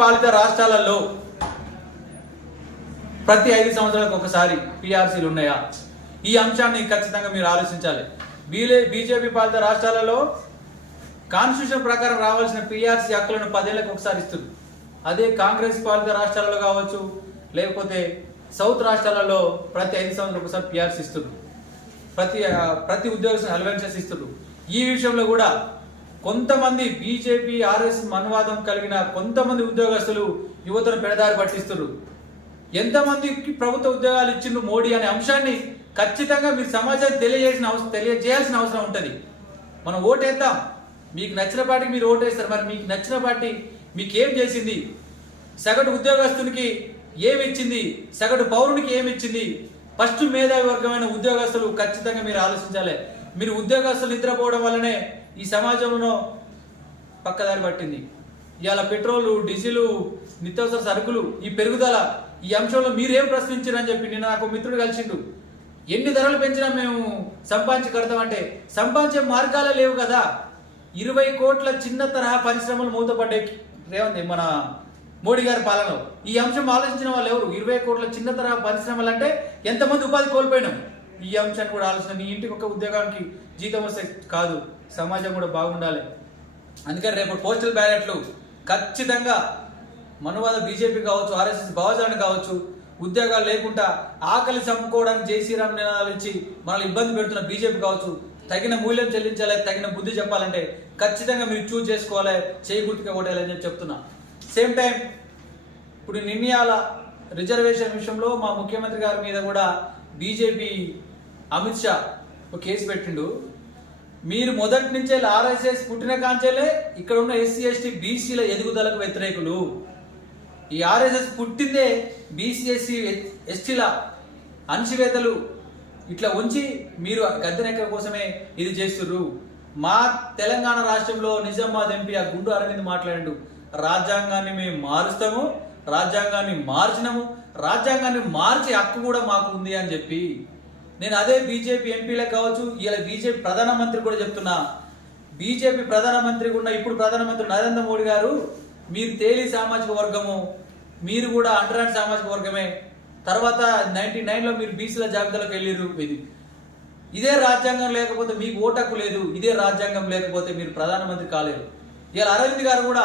పాలిత రాష్ట్రాలలో ప్రతి ఐదు సంవత్సరాలకు ఒకసారి పిఆర్సీలు ఉన్నాయా? ఈ అంశాన్ని ఖచ్చితంగా మీరు ఆలోచించాలి. బీలే బీజేపీ పాలిత రాష్ట్రాలలో కాన్స్టిట్యూషన్ ప్రకారం రావాల్సిన పిఆర్సీ హక్కులను పదేళ్ళకు ఒకసారి ఇస్తుంది. అదే కాంగ్రెస్ పాలిత రాష్ట్రాలలో కావచ్చు లేకపోతే సౌత్ రాష్ట్రాలలో ప్రతి ఐదు సంవత్సరాలకు ఒకసారి పిఆర్సీ ఇస్తుంది. ప్రతి ప్రతి ఉద్యోగస్తుని అలవెన్సెస్ ఇస్తుంది. ఈ విషయంలో కూడా కొంతమంది బీజేపీ ఆర్ఎస్ అనువాదం కలిగిన కొంతమంది ఉద్యోగస్తులు యువతను పెడదారి పట్టిస్తున్నారు. ఎంతమందికి ప్రభుత్వ ఉద్యోగాలు ఇచ్చిండ్రు మోడీ అనే అంశాన్ని ఖచ్చితంగా మీరు సమాజానికి తెలియజేసిన అవసరం తెలియజేయాల్సిన అవసరం ఉంటుంది. మనం ఓటేద్దాం. మీకు నచ్చిన పార్టీకి మీరు ఓటేస్తారు. మరి మీకు నచ్చిన పార్టీ మీకు ఏం చేసింది? సగటు ఉద్యోగస్తునికి ఏమి ఇచ్చింది? సగటు పౌరునికి ఏమి ఇచ్చింది? ఫస్ట్ మేధావి వర్గమైన ఉద్యోగస్తులు ఖచ్చితంగా మీరు ఆలోచించాలి. మీరు ఉద్యోగస్తులు నిద్రపోవడం వల్లనే ఈ సమాజంలో పక్కదారి పట్టింది. ఇవాళ పెట్రోలు డీజిల్ నిత్యావసర సరుకులు ఈ పెరుగుదల ఈ అంశంలో మీరేం ప్రశ్నించారని చెప్పి నిన్న నాకు మిత్రుడు కలిసిండు. ఎన్ని ధరలు పెంచినా మేము సంపాదించి కడతామంటే సంపాదించే మార్గాలే లేవు కదా. ఇరవై కోట్ల చిన్న తరహా పరిశ్రమలు మూతపడ్డాయి. రేవంత్ మన మోడీ గారి పాలనలో. ఈ అంశం ఆలోచించిన వాళ్ళు ఎవరు? ఇరవై కోట్ల చిన్న తరహా పరిశ్రమలు అంటే ఎంతమంది ఉపాధి కోల్పోయినాం? ఈ అంశాన్ని కూడా ఆలోచన. నీ ఇంటికి ఒక ఉద్యోగానికి జీతం వస్తే కాదు సమాజం కూడా బాగుండాలి. అందుకని రేపు పోస్టల్ బ్యాలెట్లు ఖచ్చితంగా మనువాద బీజేపీ కావచ్చు ఆర్ఎస్ఎస్ భావజాలను కావచ్చు ఉద్యోగాలు లేకుండా ఆకలి చంపుకోవడానికి జేసీ శ్రీరామ్ నినాదాలు ఇచ్చి మనల్ని ఇబ్బంది పెడుతున్న బీజేపీ కావచ్చు తగిన మూల్యం చెల్లించాలి తగిన బుద్ధి చెప్పాలంటే ఖచ్చితంగా మీరు చూజ్ చేసుకోవాలి చేయి గుర్తుగా కొట్టాలి అని చెప్పి చెప్తున్నా. సేమ్ టైం ఇప్పుడు నిర్ణయాల రిజర్వేషన్ విషయంలో మా ముఖ్యమంత్రి గారి మీద కూడా బీజేపీ అమిత్ షా ఒక కేసు పెట్టిండు. మీరు మొదటి నుంచే ఆర్ఎస్ఎస్ పుట్టిన కాంచెలే ఇక్కడ ఉన్న ఎస్సీ ఎస్టీ బీసీల ఎదుగుదలకు వ్యతిరేకులు. ఈ ఆర్ఎస్ఎస్ పుట్టిందే బీసీ ఎస్సీ ఎస్టీల అణచివేతలు. ఇట్లా ఉంచి మీరు గద్దెనెక్క కోసమే ఇది చేస్తుర్రు. మా తెలంగాణ రాష్ట్రంలో నిజామాబాద్ ఎంపీ ఆ గుండు అరవింద్ మాట్లాడిండు. రాజ్యాంగాన్ని మేము మారుస్తాము రాజ్యాంగాన్ని మార్చినాము రాజ్యాంగాన్ని మార్చే హక్కు కూడా మాకు ఉంది అని చెప్పి. నేను అదే బీజేపీ ఎంపీలకు కావచ్చు ఇలా బీజేపీ ప్రధానమంత్రి కూడా చెప్తున్నా. బీజేపీ ప్రధానమంత్రి ఉన్న ఇప్పుడు ప్రధానమంత్రి నరేంద్ర మోడీ గారు మీరు తేలి సామాజిక వర్గము మీరు కూడా అంటరాని సామాజిక వర్గమే. తర్వాత నైన్టీ నైన్లో మీరు బీసీల జాబితాలోకి వెళ్ళిర్రు. ఇది ఇదే రాజ్యాంగం లేకపోతే మీకు ఓటక్కు లేదు. ఇదే రాజ్యాంగం లేకపోతే మీరు ప్రధానమంత్రి కాలేరు. ఇలా అరవింద్ గారు కూడా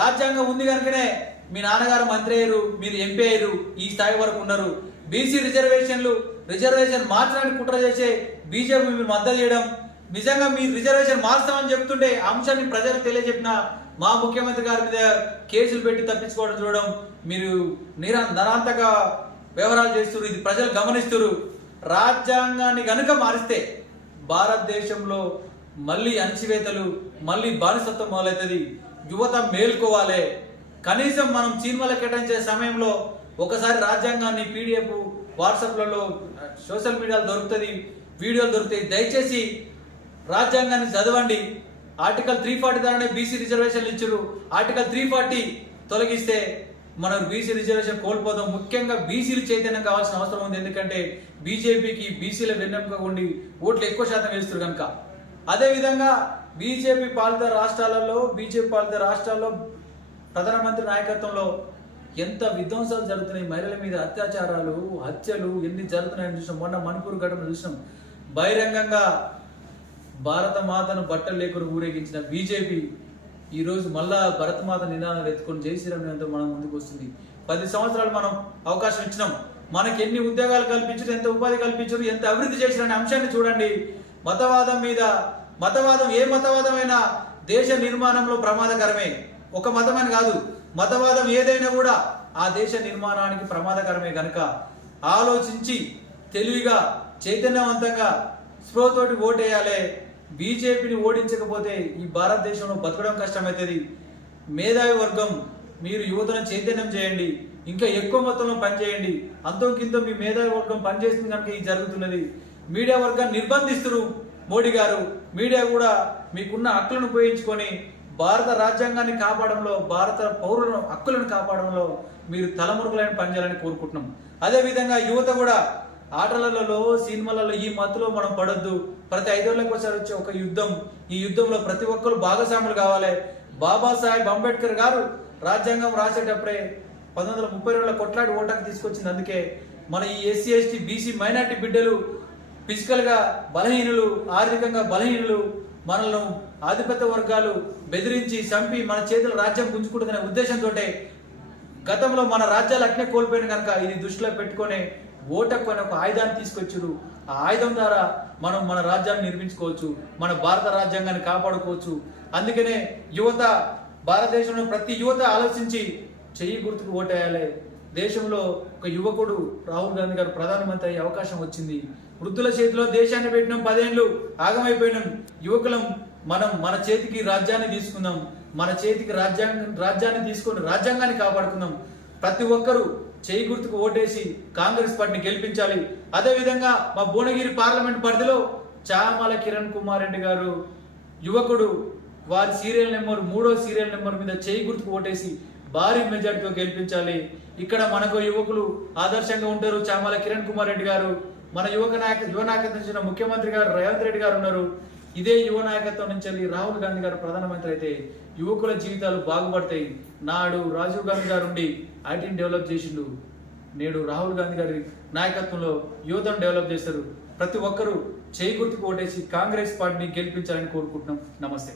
రాజ్యాంగం ఉంది కనుకనే మీ నాన్నగారు మంత్రి అయ్యారు మీరు ఎంపీ అయ్యారు ఈ స్థాయి వరకు ఉన్నారు. బీసీ రిజర్వేషన్లు రిజర్వేషన్ మార్చడానికి కుట్ర చేసే బీజేపీ మీరు మద్దతు చేయడం నిజంగా మీరు రిజర్వేషన్ మార్స్తామని చెప్తుంటే అంశాన్ని ప్రజలకు తెలియజెప్పిన మా ముఖ్యమంత్రి గారి మీద కేసులు పెట్టి తప్పించుకోవడం చూడడం మీరు నిరంతరాంతక వ్యవహారాలు చేస్తున్నారు ఇది ప్రజలు గమనిస్తున్నారు. రాజ్యాంగాన్ని కనుక మారిస్తే భారతదేశంలో మళ్ళీ అణచివేతలు మళ్ళీ బానిసత్వం మొదలవుతుంది. యువత మేల్కోవాలి. కనీసం మనం చీన్మల కేటాయించే సమయంలో ఒకసారి రాజ్యాంగాన్ని పీడిఎఫ్ వాట్సాప్లలో సోషల్ మీడియాలో దొరుకుతుంది వీడియోలు దొరుకుతాయి. దయచేసి రాజ్యాంగాన్ని చదవండి. ఆర్టికల్ త్రీ ఫార్టీ ద్వారానే బీసీ రిజర్వేషన్లు ఇచ్చారు ఆర్టికల్ త్రీ ఫార్టీ తొలగిస్తే మనం బీసీ రిజర్వేషన్ కోల్పోదాం ముఖ్యంగా బీసీలు చైతన్యం కావాల్సిన అవసరం ఉంది. ఎందుకంటే బీజేపీకి బీసీల వెన్నెముక ఉండి ఓట్లు ఎక్కువ శాతం వేస్తారు కనుక అదేవిధంగా బీజేపీ పాలిత రాష్ట్రాలలో బీజేపీ పాలిత రాష్ట్రాల్లో ప్రధానమంత్రి నాయకత్వంలో ఎంత విధ్వంసాలు జరుగుతున్నాయి మహిళల మీద అత్యాచారాలు హత్యలు ఎన్ని జరుగుతున్నాయని చూసాం మొన్న మణిపూర్ ఘటన చూసాం బహిరంగంగా భారత మాతను బట్టలు లేకుండా ఊరేగించిన బీజేపీ ఈరోజు రోజు మళ్ళా భరతమాత నినాదం ఎత్తుకొని జయశ్రీరామ్తో మనం ముందుకు వస్తుంది. పది సంవత్సరాలు మనం అవకాశం ఇచ్చినాం. మనకి ఎన్ని ఉద్యోగాలు కల్పించారు ఎంత ఉపాధి కల్పించారు ఎంత అభివృద్ధి చేశారు అనే అంశాన్ని చూడండి. మతవాదం మీద మతవాదం ఏ మతవాదమైనా దేశ నిర్మాణంలో ప్రమాదకరమే. ఒక మతం అని కాదు మతవాదం ఏదైనా కూడా ఆ దేశ నిర్మాణానికి ప్రమాదకరమే కనుక ఆలోచించి తెలివిగా చైతన్యవంతంగా స్పృహతోటి ఓటేయాలి. బీజేపీని ఓడించకపోతే ఈ భారతదేశంలో బతకడం కష్టమవుతుంది మేధావి వర్గం మీరు యువతను చైతన్యం చేయండి. ఇంకా ఎక్కువ మొత్తంలో పనిచేయండి. అంతో కింద మీ మేధావి వర్గం పనిచేస్తుంది కనుక ఇది జరుగుతున్నది. మీడియా వర్గాన్ని నిర్బంధిస్తున్నారు మోడీ గారు. మీడియా కూడా మీకున్న హక్కులను ఉపయోగించుకొని భారత రాజ్యాంగాన్ని కాపాడంలో భారత పౌరుల హక్కులను కాపాడంలో మీరు తలమురుగులైన పనిచేయాలని కోరుకుంటున్నాం. అదేవిధంగా యువత కూడా ఆటలలో సినిమాలలో ఈ మత్తులో మనం పడొద్దు. ప్రతి ఐదేళ్ళకు ఒకసారి వచ్చే ఒక యుద్ధం. ఈ యుద్ధంలో ప్రతి ఒక్కరు భాగస్వాములు కావాలి. బాబాసాహెబ్ అంబేద్కర్ గారు రాజ్యాంగం రాసేటప్పుడే పంతొమ్మిది వందల ముప్పై రెండులో కొట్లాడి ఓటాకు తీసుకొచ్చింది. అందుకే మన ఈ ఎస్సీ ఎస్టీ బీసీ మైనార్టీ బిడ్డలు ఫిజికల్గా బలహీనులు ఆర్థికంగా బలహీనులు మనల్ని ఆధిపత్య వర్గాలు బెదిరించి చంపి మన చేతుల రాజ్యం గుంజుకుంటుందనే ఉద్దేశంతో గతంలో మన రాజ్యాలు అట్నే కోల్పోయిన కనుక ఇది దృష్టిలో పెట్టుకొని ఓటకు అనే ఒక ఆయుధాన్ని తీసుకొచ్చారు. ఆ ఆయుధం ద్వారా మనం మన రాజ్యాన్ని నిర్మించుకోవచ్చు మన భారత రాజ్యాంగాన్ని కాపాడుకోవచ్చు. అందుకనే యువత భారతదేశంలో ప్రతి యువత ఆలోచించి చెయ్యి గుర్తుకు ఓటేయాలి. దేశంలో ఒక యువకుడు రాహుల్ గాంధీ గారు ప్రధానమంత్రి అయ్యే అవకాశం వచ్చింది. వృద్ధుల చేతిలో దేశాన్ని పెట్టినాం పదేళ్ళు ఆగమైపోయినాం. యువకులం మనం మన చేతికి రాజ్యాన్ని తీసుకుందాం మన చేతికి రాజ్యాంగం రాజ్యాన్ని తీసుకొని రాజ్యాంగాన్ని కాపాడుకుందాం. ప్రతి ఒక్కరూ చేయి గుర్తుకు ఓటేసి కాంగ్రెస్ పార్టీని గెలిపించాలి. అదేవిధంగా మా భువనగిరి పార్లమెంట్ పరిధిలో చామల కిరణ్ కుమార్ రెడ్డి గారు యువకుడు వారి సీరియల్ నెంబర్ మూడో సీరియల్ నెంబర్ మీద చేయి గుర్తుకు ఓటేసి భారీ మెజార్టీతో గెలిపించాలి. ఇక్కడ మనకు యువకులు ఆదర్శంగా ఉంటారు చామల కిరణ్ కుమార్ రెడ్డి గారు. మన యువక నాయక యువ నాయకత్వం ముఖ్యమంత్రి గారు రేవంత్ రెడ్డి గారు ఉన్నారు. ఇదే యువ నాయకత్వం నుంచి రాహుల్ గాంధీ గారు ప్రధానమంత్రి అయితే యువకుల జీవితాలు బాగుపడతాయి. నాడు రాజీవ్ గాంధీ గారు ఉండి ఐటీని డెవలప్ చేసిండు. నేడు రాహుల్ గాంధీ గారి నాయకత్వంలో యువతను డెవలప్ చేస్తారు. ప్రతి ఒక్కరూ చేయి గుర్తుకు ఓటేసి కాంగ్రెస్ పార్టీని గెలిపించాలని కోరుకుంటున్నాం. నమస్తే.